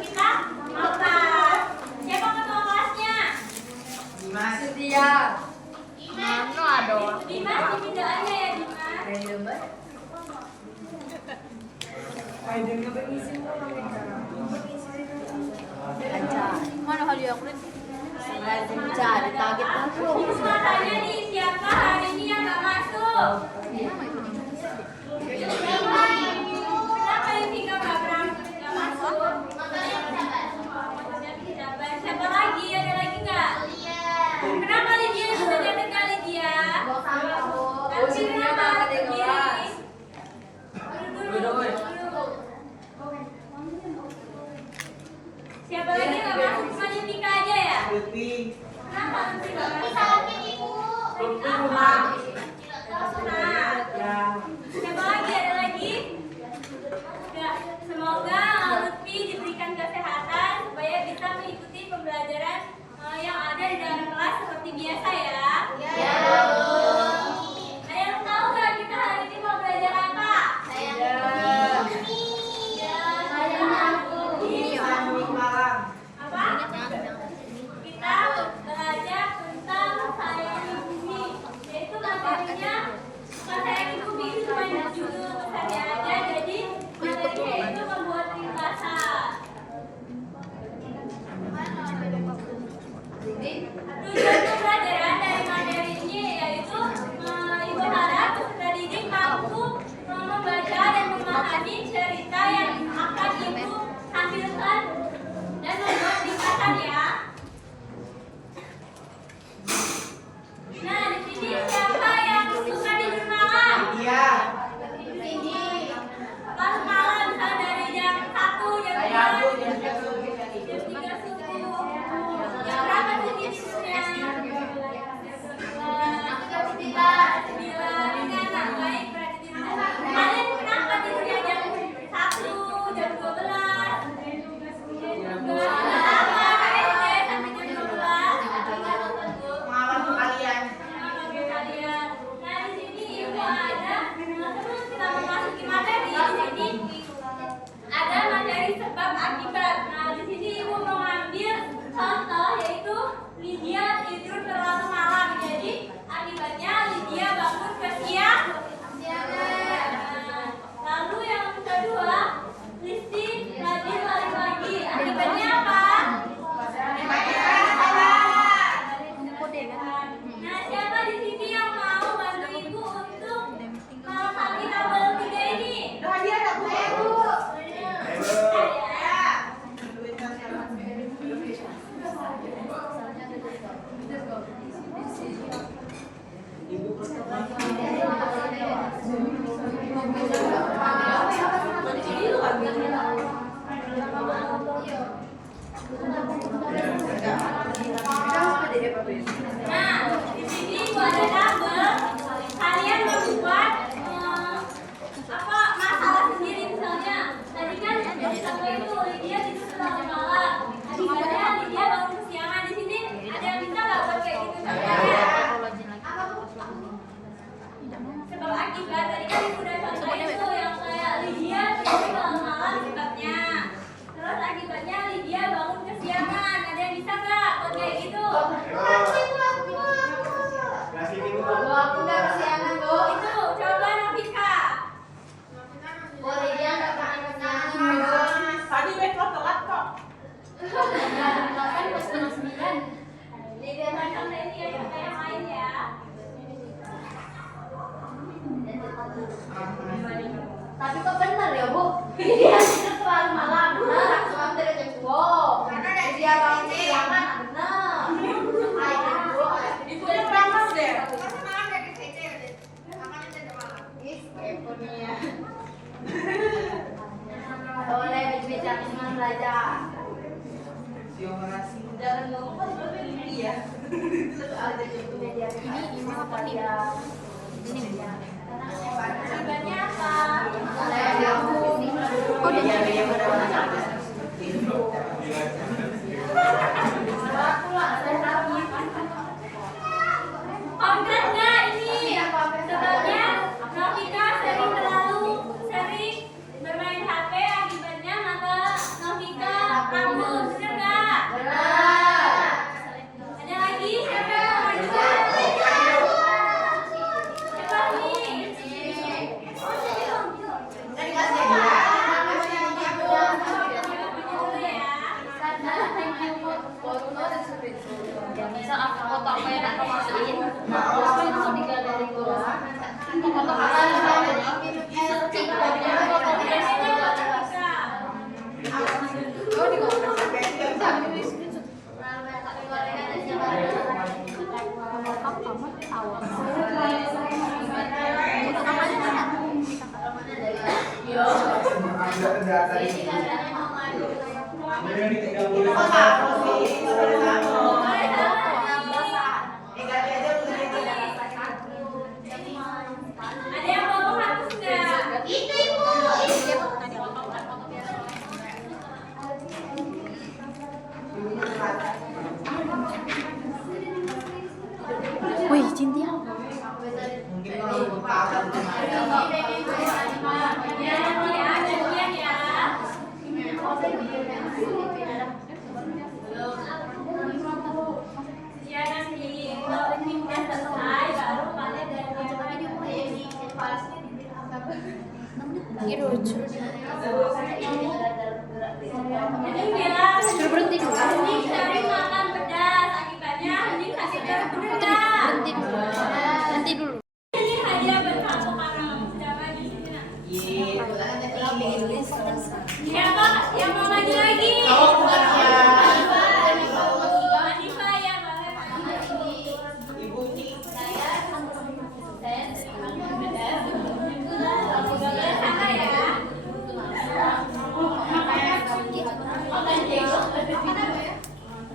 kita apa? Siapa ketua kelasnya? Dimas. Setia. Mano ada. Dimas, dipindahnya ya Dimas. Random banget. Aiden nggak berisi Mana hal yang aku Cari target masuk. Mau tanya nih, siapa hari ini yang nggak masuk? Kenapa yang tiga nggak masuk? Siapa lagi? Ada lagi nggak? Kenapa Lydia sudah datang kali dia? Tapi kenapa sendiri? Duduk. Siapa lagi nggak masuk? Cuma Tika aja ya? Lutfi. Kenapa Lutfi nggak masuk? Lutfi rumah. Nah, Ya. siapa lagi? Ada lagi? Enggak. Semoga Lutfi diberikan kesehatan supaya bisa mengikuti pembelajaran yang ada di dalam kelas seperti biasa ya. Ya. Ada yang tahu nggak kita hari ini mau belajar apa? Ya. Apa? Kita belajar tentang sains bumi, yaitu materinya bukan sains bumi itu cuma judul besarnya aja, jadi materinya itu membuat ringkasan. Tujuan pembelajaran dari materi ini yaitu Ibu harap peserta didik mampu membaca dan memahami cerita yang akan Ibu tampilkan dan membuat ringkasan ya. Nah, di sini siapa yang suka tidur malam? Iya. Pas malam misalnya dari jam 1, jam 2, Saya Bu, jam jam 3 subuh. Jam berapa sih tidurnya? Jam 9. Nah, baik berarti tidur. Kalian kenapa tidurnya jam 1, jam 12? Kenapa SD sampai jam 12? Malam kalian. Nah, di sini Ibu ada terus kita memasuki materi. Di sini ada materi sebab akibat. Nah, di sini Ibu mau ngambil contoh yaitu Lydia tidur terlalu malam. Jadi akibatnya Lydia bangun kesiangan. Lalu yang kedua, Listi rajin lari-lagi. Akibatnya apa? Nah, siapa di sini yang mau bantu Ibu untuk melengkapi tabel 3 ini? Hadiah ada Bu. Ya. Ibu Nah, di sini Ibu ada tabel. Kalian membuat masalah sendiri misalnya. Tadi kan tabel itu Lydia tidur terlalu malam. Akibatnya Lydia bangun kesiangan. Di sini ada yang bisa nggak buat kayak gitu contohnya? Sebab akibat tadi kan Ibu udah contohin tuh yang kayak Lydia tidur terlalu malam sebabnya. Terus akibatnya Lydia bangun kesiangan. Ada yang bisa nggak buat kayak gitu? Aku nggak kesiangan, Bu. Itu coba Nafika. Boleh dia nggak pernah kesiangan. tadi Beko telat kok. Kan pas setengah 9. Lydia tantang ini ya coba yang lain ya. Tapi kok benar ya, Bu? Dia tidur terlalu malam. Benar, soalnya dari jam 2. Karena dia bangun kesiangan, benar. Ayo, Bu. Ibu yang berangkat deh. Ih, kepo nih ya. Boleh bicara dengan belajar. Siomarasi. Jangan lupa iya. Ini apa nih? Ini Akibatnya apa? Oh, dia Konkret nggak ini? Sebabnya Nafika sering bermain HP, akibatnya mata Nafika Jadi katanya mau madu. Kita kok sama sih? Sudah sama. Ganti aja begini tidak. Ada yang mau hapus nggak? Itu ibu. Wih, Cynthia. Mungkin kalau buka akan Ya nanti ya, gantian ya. Ya nanti kalau ini udah selesai baru kalian dari Jadi bilang Suruh berhenti dulu. Hening sering makan pedas, akibatnya Hening kasih berat. Berhenti dulu. Berhenti dulu. Ini hadiah buat kamu karena kamu sudah maju di sini. Siapa yang mau maju lagi? Hanifa ya, boleh. Ibu ini. Saya sering makan pedas. Boleh sama ya.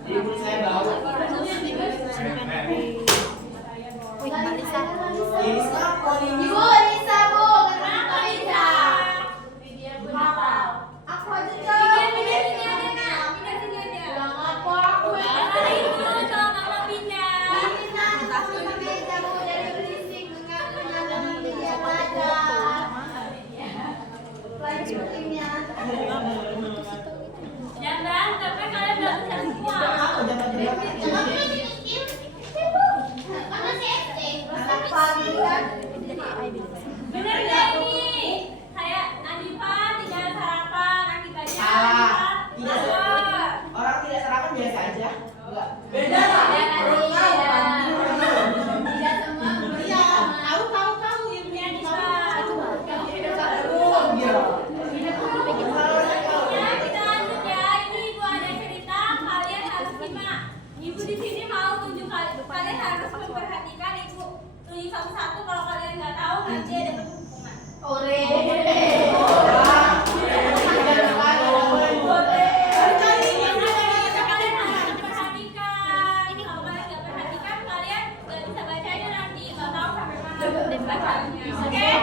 Ibu saya bau. Wih, Mbak Lisa. Ini siapa ini? Ibu Lisa, Bu. Kenapa Lisa? Aku aja Pindah sini aja, Nak. Pindah sini aja. Apa aku Yang ada itu, kalau Mama pindah. Jangan berantem, kan kalian belum bisa semua. Aku jangan Bener gak ini? Saya Hanifa tinggal sarapan, akibatnya Tidak Hanifa orang tidak sarapan biasa aja. Enggak. beda lah. Ya tadi ya. Tidak semua Iya, tahu ibu Hanifa. Oh, iya. Ya kita lanjut ya. Ini ibu ada cerita, kalian harus simak. Ibu di sini mau tunjuk kalian harus memperhatikan ibu tulis satu-satu. Kalau kalian nggak tahu nanti ada hukuman. Ore. Kalian harus perhatikan. Kalau kalian nggak perhatikan, kalian nggak bisa bacanya nanti. Nggak tahu sampai mana bacanya. Oke? Iya,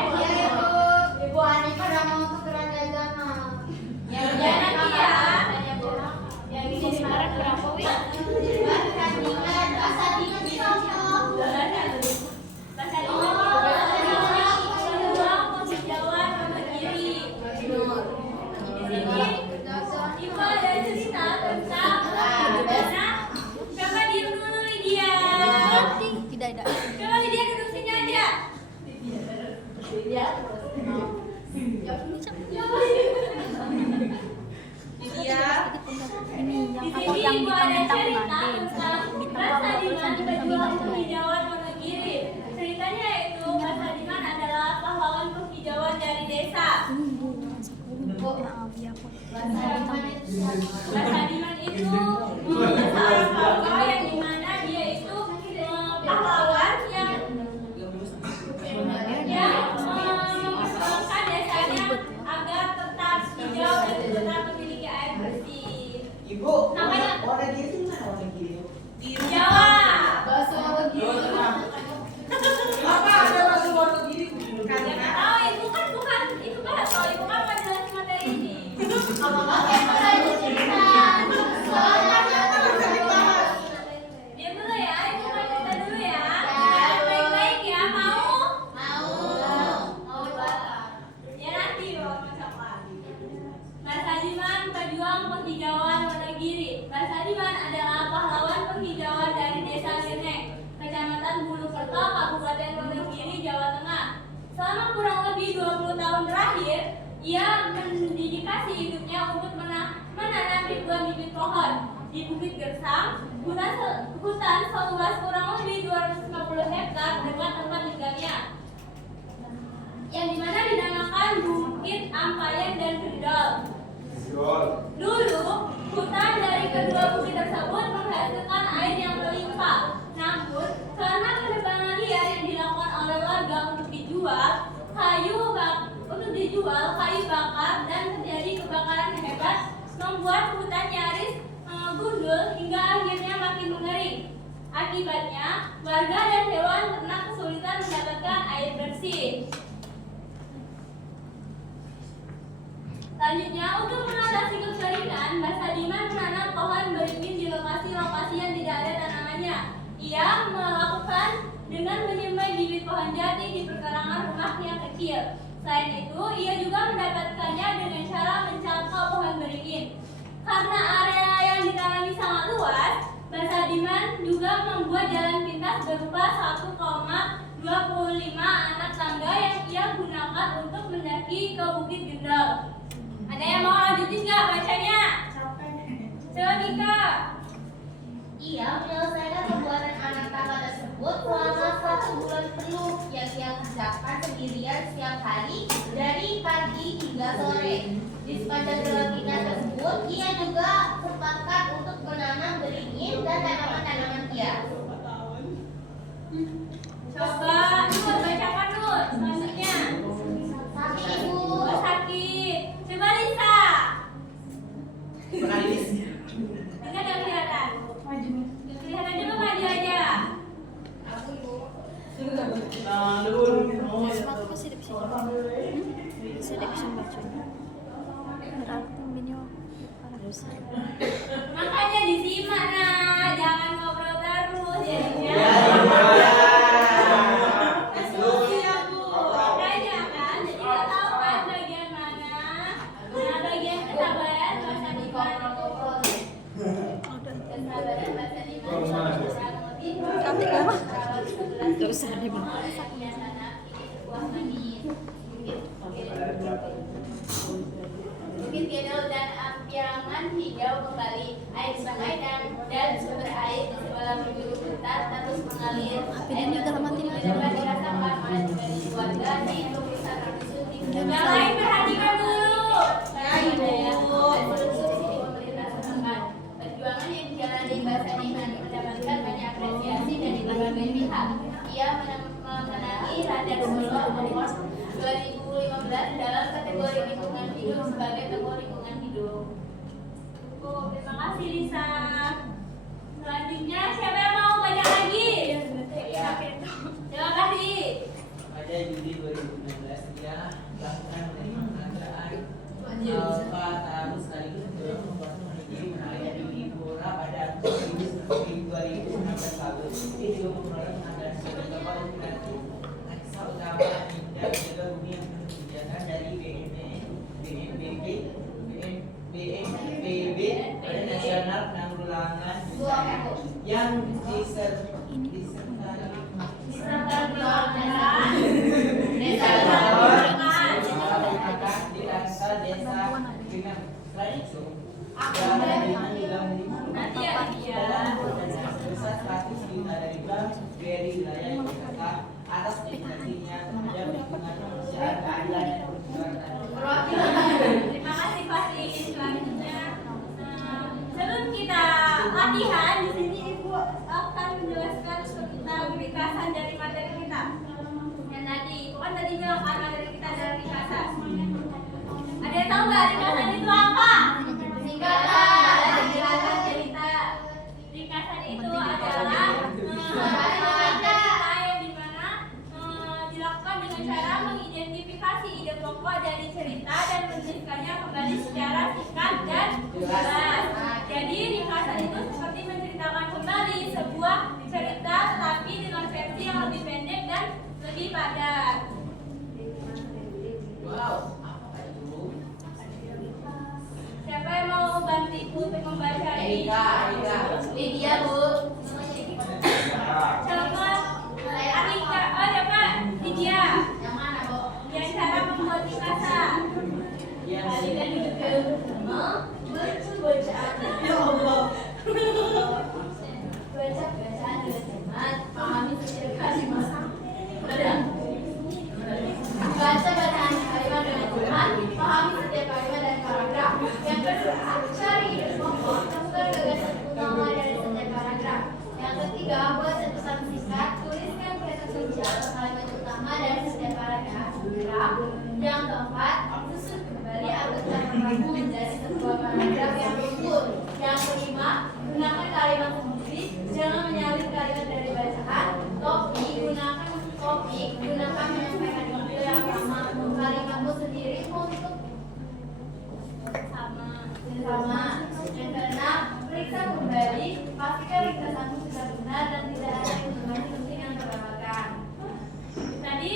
Ibu. Ibu Hanifah udah mau tukeran jajanan. Ya nanti ya. Yang ini dimarah berapa, Wi? Tandingan, tandingan contoh. Bahasa Indonesia peluang penghijauan mata kiri. Di sini Ibu ada cerita tentang bagaimana. Coba diem dulu Lydia. Tidak. Coba Lydia duduk sini aja. Iya. Ini Di yang apa sini yang Ibu ada ditentang cerita Raden. tentang Mas Hadiman pejuang penghijauan Wonogiri. Ceritanya yaitu Mas Hadiman adalah pahlawan penghijauan dari desa. Mas Hadiman itu seorang tokoh yang dimana dia itu pahlawan yang memperjuangkan desanya agar tetap hijau dan tetap memiliki air bersih. Ibu, Namanya- warna kiri itu mana warna kiri? Jawa. Bakso Apa ada bakso warna kiri? Kalian nggak tahu itu kan bukan itu bahas kalau ibu kan nggak jelas materi ini. Oke, mulai diceritain. Diam dulu ya, ibu mau cerita dulu ya. Yang baik-baik ya, mau? Mau Ya nanti bawa masalah. Mas Hadiman pejuang penghijauan Wonogiri. Mas Hadiman adalah pahlawan penghijauan dari Desa Geneng, Kecamatan Bulukerto, Kabupaten Wonogiri, Jawa Tengah. Selama kurang lebih 20 tahun terakhir, ia mendedikasi hidupnya untuk menanam ribuan bibit pohon di Bukit Gersang, hutan seluas kurang lebih 250 hektar dengan tempat tinggalnya, yang dimana dinamakan Bukit Ampayan dan Gendol. Dulu, hutan dari kedua bukit tersebut menghasilkan air yang melimpah. Namun, karena penebangan liar yang dilakukan oleh warga untuk dijual, kayu bakar dan membuat hutan nyaris gundul hingga akhirnya makin mengering. Akibatnya, warga dan hewan ternak kesulitan mendapatkan air bersih. Selanjutnya, untuk mengatasi kekeringan, Mbak Sadiman menanam pohon beringin di lokasi-lokasi yang tidak ada tanamannya. Ia melakukan dengan menyemai bibit pohon jati di perkarangan rumah yang kecil. Selain itu, ia juga mendapatkannya dengan cara mencangkau pohon beringin. Karena area yang ditanami sangat luas, Mbak Sadiman juga membuat jalan pintas berupa 1,25 anak tangga yang ia gunakan untuk mendaki ke Bukit Gendel. Ada yang mau lanjutin nggak bacanya? Coba Mika. Ia menyelesaikan pembuatan anak tangga tersebut selama 1 bulan penuh yang ia kerjakan sendirian setiap hari dari pagi hingga sore. Di sepanjang jalan pintas tersebut, ia juga sempatkan untuk menanam beringin dan tanaman-tanaman hias. Coba Nur bacakan Nur. Selanjutnya. Sakit ibu. Oh, sakit. Coba Lisa. Menangis. Lisa nggak kelihatan. Nggak kelihatan, coba maju aja. Semangat masih ada bisa masih ada bisa baca. Berarti minimal harus. Makanya disimak nah, jangan ngobrol terus jadinya. Makanya kan, jadi nggak tahu kan bagian mana. Nah, bagian kesabaran bahasa Diman itu. Kesabaran bahasa Diman itu kurang lebih. Cantik apa? Gak usah Diman. Bukit Gendel dan Ampiaman hijau kembali. Air sungai dan sumber air di sebelah penjuru hutan terus mengalir. Air dapat dirasakan oleh dari warga di Desa Tradisun. Yang lain perhatikan dulu. Subsidi pemerintah setempat. Perjuangan yang dijalani Mbak Sadiman mendapatkan banyak apresiasi dari berbagai pihak. Ia memenangi Radar Solo Award 2015 dalam kategori lingkungan hidup sebagai tokoh lingkungan hidup. Cukup, terima kasih Lisa. Selanjutnya siapa yang mau banyak lagi? Terima kasih. Pada Juli 2016 ia melakukan menerima penghargaan Alfa Taru sekaligus juga membuat memiliki menarik di Pura pada Agustus 2016 lalu. Ia juga memperoleh penghargaan sebagai tokoh inspiratif Naksa Utama dan juga bumi yang disediakan dari BNPB Badan Nasional Penanggulangan Bencana yang disertai atas dedikasinya terhadap lingkungan kemanusiaan, keadilan dan perjuangan. Terima kasih Pasti. Selanjutnya, sebelum kita latihan di sini Ibu akan menjelaskan tentang ringkasan dari materi kita. Yang tadi, kan tadi bilang kan materi kita adalah ringkasan. Ada yang tahu nggak ringkasan itu apa? Ringkasan cerita. Ringkasan itu adalah cerita yang dimana dilakukan dengan cara mengidentifikasi ide pokok dari cerita dan menuliskannya kembali secara singkat dan jelas. Jadi ringkasan itu seperti menceritakan kembali sebuah cerita tetapi dengan versi yang lebih pendek dan lebih padat. Wow, apa itu? Siapa yang mau bantu Ibu untuk membaca ini? Lydia, Bu. Coba Anika, oh siapa? Lydia. Yang mana, Bu? Yang cara membuat ringkasan. Anika juga. Ya Allah. Baca-bacaan dengan cermat, pahami setiap kalimat. Baca bacaan kalimat dengan cermat, pahami setiap kalimat dan paragraf. Yang kedua, cari ide pokok, temukan gagasan utama dari setiap paragraf. Yang ketiga, buat pesan singkat, tuliskan kata kunci atau kalimat utama dari setiap paragraf. Yang keempat, susun kembali atau cara menjadi sebuah paragraf yang bersama. Yang keenam, periksa kembali, pastikan lintasanmu sudah benar dan tidak ada informasi penting yang terlewatkan. Tadi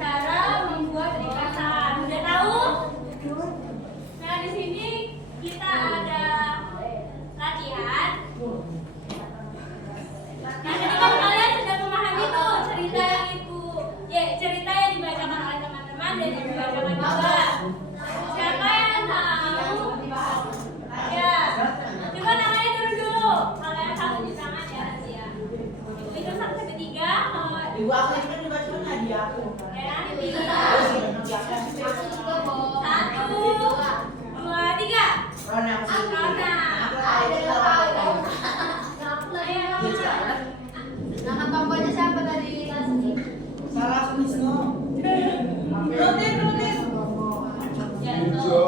cara membuat ringkasan udah tahu? Nah di sini kita ada latihan. Nah tadi kan kalian sudah memahami tuh cerita yang dibacakan oleh teman-teman dan yang dibacakan juga. Siapa yang tahu? Ya, coba namanya turun dulu. Kalau yang tahu di tangan ya nanti ya. Itu 1 sampai 3. Kalau Ibu aku ini kan dibacakan hadiah aku. ya nanti. Aku juga mau. 1, 2, 3. Rona aku sih. Rona. Ada yang tahu. Nama tokohnya siapa tadi? Salah Wisnu. Rutin. Yanto.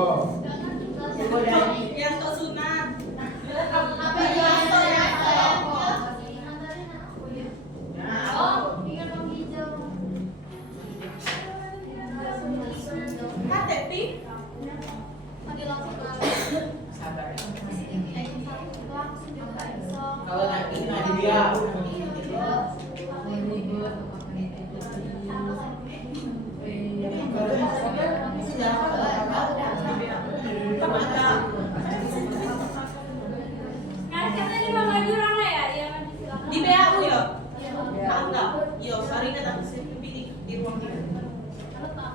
Yanto sunat. Apa Yanto ya? Oh, ingat Bang Hijau. KTP. Panggil langsung ke Sabar ya. langsung juga iso. Kalau nanti ada dia. Nah, siapa tadi mau maju Rona ya? Iya, maju silakan. Di BAU ya? Tahu nggak? Yo, sorry kan aku sih di ruang ini. Berapa?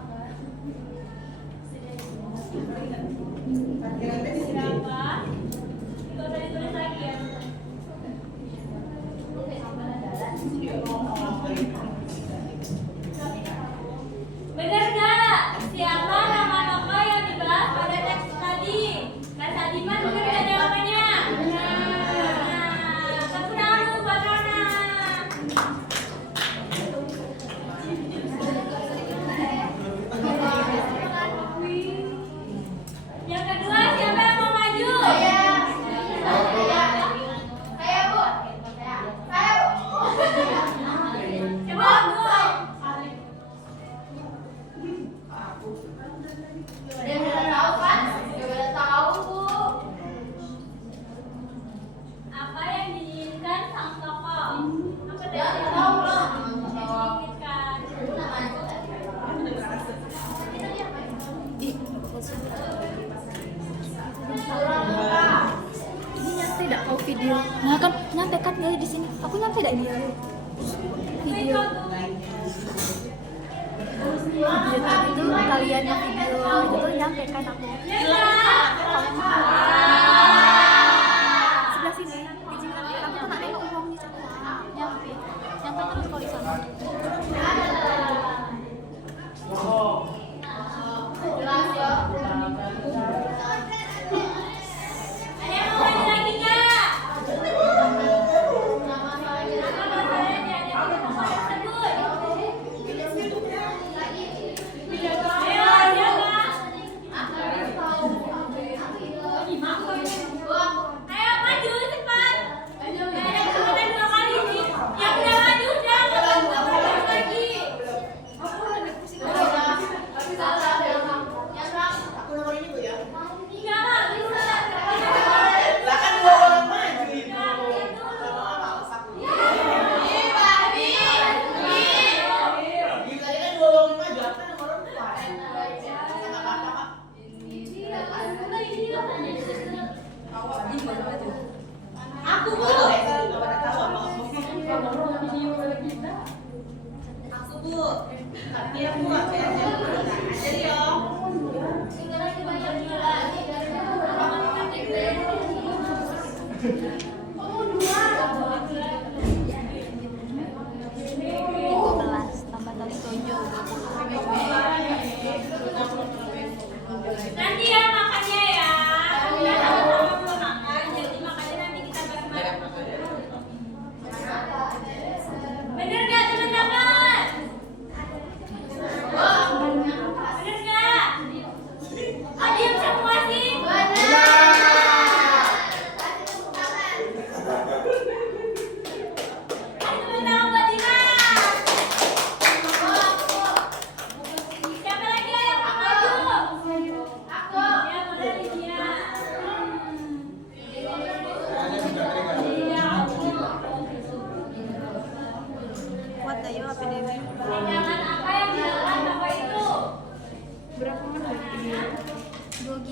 Nggak usah ditulis lagi ya. Benar nggak? Siapa nama tokoh yang dibahas pada teks tadi? Kak Sadiman benar nggak jawabannya? Nah, tepuk tangan dulu buat Rona. Yang kedua siapa yang mau maju? Coba Bu. Apa yang diinginkan sang tokoh? Apa tadi yang diinginkan? Ini nyantai tidak kau video? Nah kan nyantai kan dia di sini. Aku nyantai tidak dia? Video. Video tadi itu kalian yang video itu nyantai kan aku. Sebelah sini. Izinkan aku tuh nggak nengok uangnya capek. Nyampe. Nyampe terus kalau di sana. Ada yang mau maju lagi nggak? Nama saya ada di tokoh tersebut. Ayo, siapa?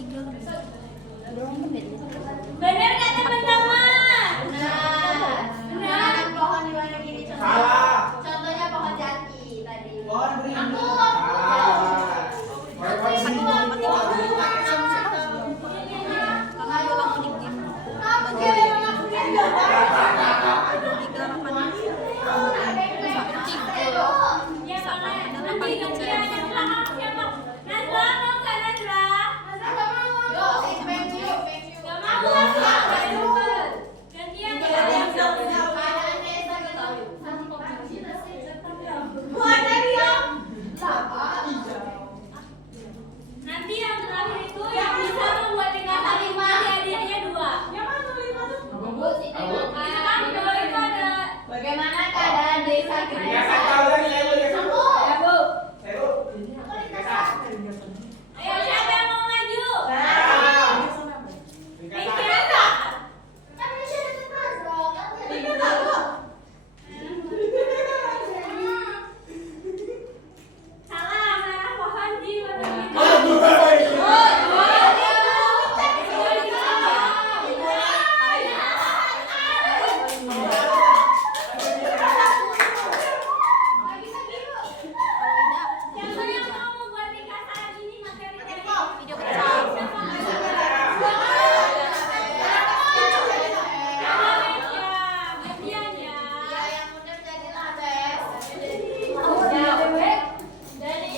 Berapa menit? Benar nggak teman-teman? Benar. Menanam pohon di mana gini contohnya? Contohnya pohon jati tadi. Pohon beringin. Karena Yola mau di game. Ya boleh. Nanti gantian yang belakang siapa? Nazla mau nggak Nazla? Nggak mau lah. Gantian nanti yang terakhir itu yang bisa membuat ringkasan 5 hadiahnya 2. Yang mana 5 tuh? Itu ada. Bagaimana keadaan desa kita? Ayo siapa yang mau maju? Salah, menanam pohon di Siapa yang mau membuat ringkasan ini materi Video kecil. gantian ya. Yang muda jadilah tes. Dari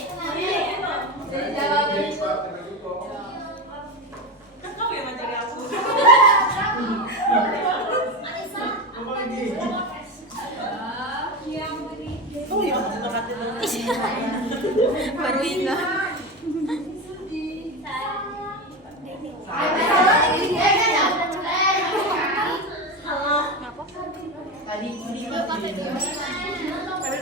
jawaban itu. Kamu yang mencari aku. Kamu yang Baru ingat. Tadi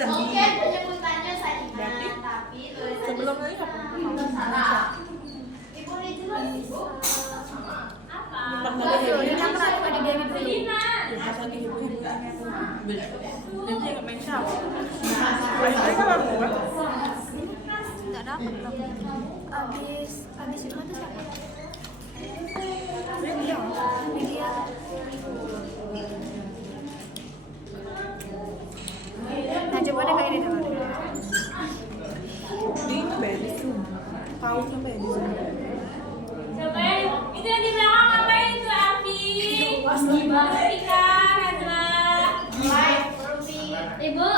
Mungkin penyebutannya sama, tapi tulisannya sebelum lagi apa? salah. Ibu dijelas ibu. Apa? Kita pernah di game dulu. Selina. Pas lagi heboh-heboh. Nanti yang main siapa? Mereka baru buat. Nggak dapet tapi abis itu tuh siapa? Media. Nah coba deh kayak ini dulu. Di itu beda Zoom. Tahu sampai di Zoom. Coba ya, itu yang di belakang ngapain itu Afi? Mustika, Nazla. Baik, Ruby. Ibu.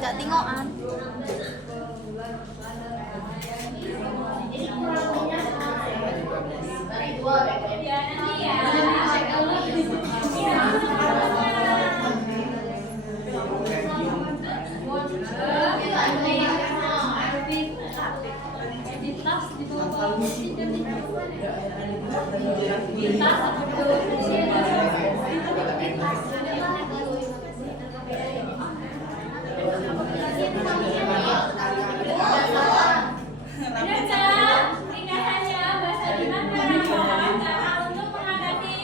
Nggak tingokan. Ini kurang minyak. Bagi 2 baik-baik. Ya nanti ya. Di tas di bawah kursi dan di tas atau di bawah kursi benar kan? Ringkasannya bahasa Minang Karangawan cara untuk menghadapi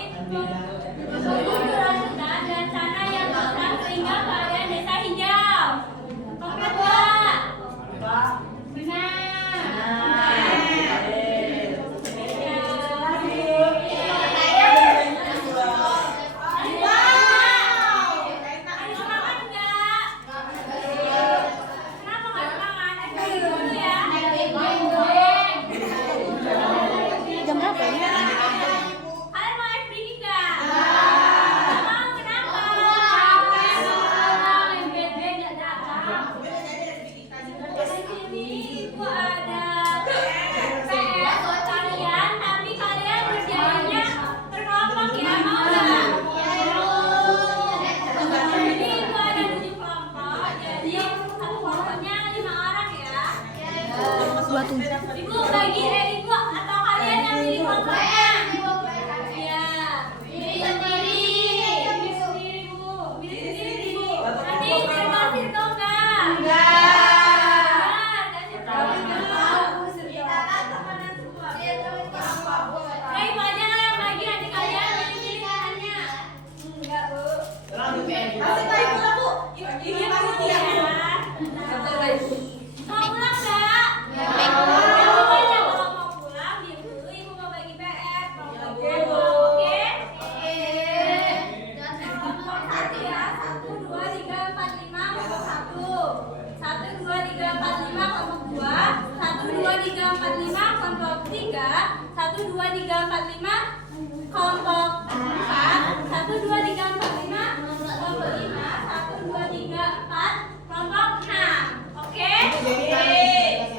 keberlanjutan dan sana yang besar sehingga keadaan desa hijau. Konkret nggak? Benar. 3, 4, 5 kelompok 2, 1, 2, 3, 4, 5 kelompok 3, 1, 2, 3, 4, 5 kelompok 4, 1, 2, 3, 4, 5 kelompok 5, 1, 2, 3, 4 kelompok 6. Oke?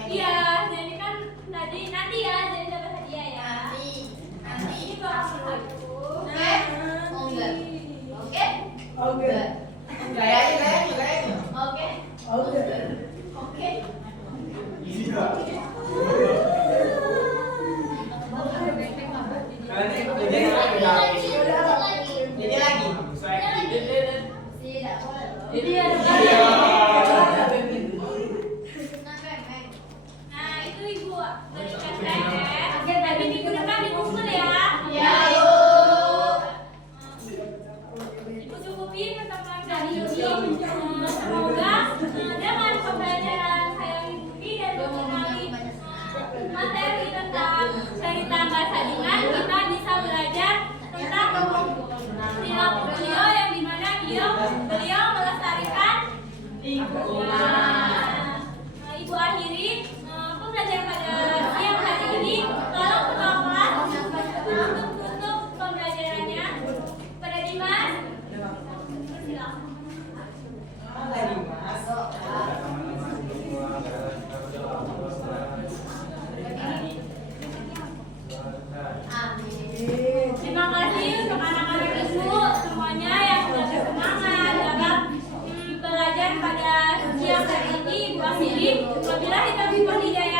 Iya, jadi kan tadi nanti ya, jadi dapat hadiah ya. Nanti ini kelompok 1. Oke? Oh enggak. Oke? Oke. Kayaknya. Oke? Oke. Oke? Iya. Jadi lagi. Tidak boleh loh. Nah, itu Ibu berikan saya. Tapi minggu depan dikumpul ya. Ya, Ibu cukupi pertemuan kali ini. Semoga dengan pembelajaran saya mengikuti dan mengenali materi tentang cerita bahasa Inggris, kita bisa belajar tentang perilaku beliau yang dimana beliau melestarikan lingkungan. Ibu akhiri pembelajaran pada siang hari ini. Tolong ketua kelas untuk tutup pembelajarannya. Pada Dimas, silakan. Terima kasih untuk anak-anak ibu semuanya yang sudah bersemangat dalam belajar pada siang hari ini. Ibu akhiri, wabillahi taufiq wal hidayah.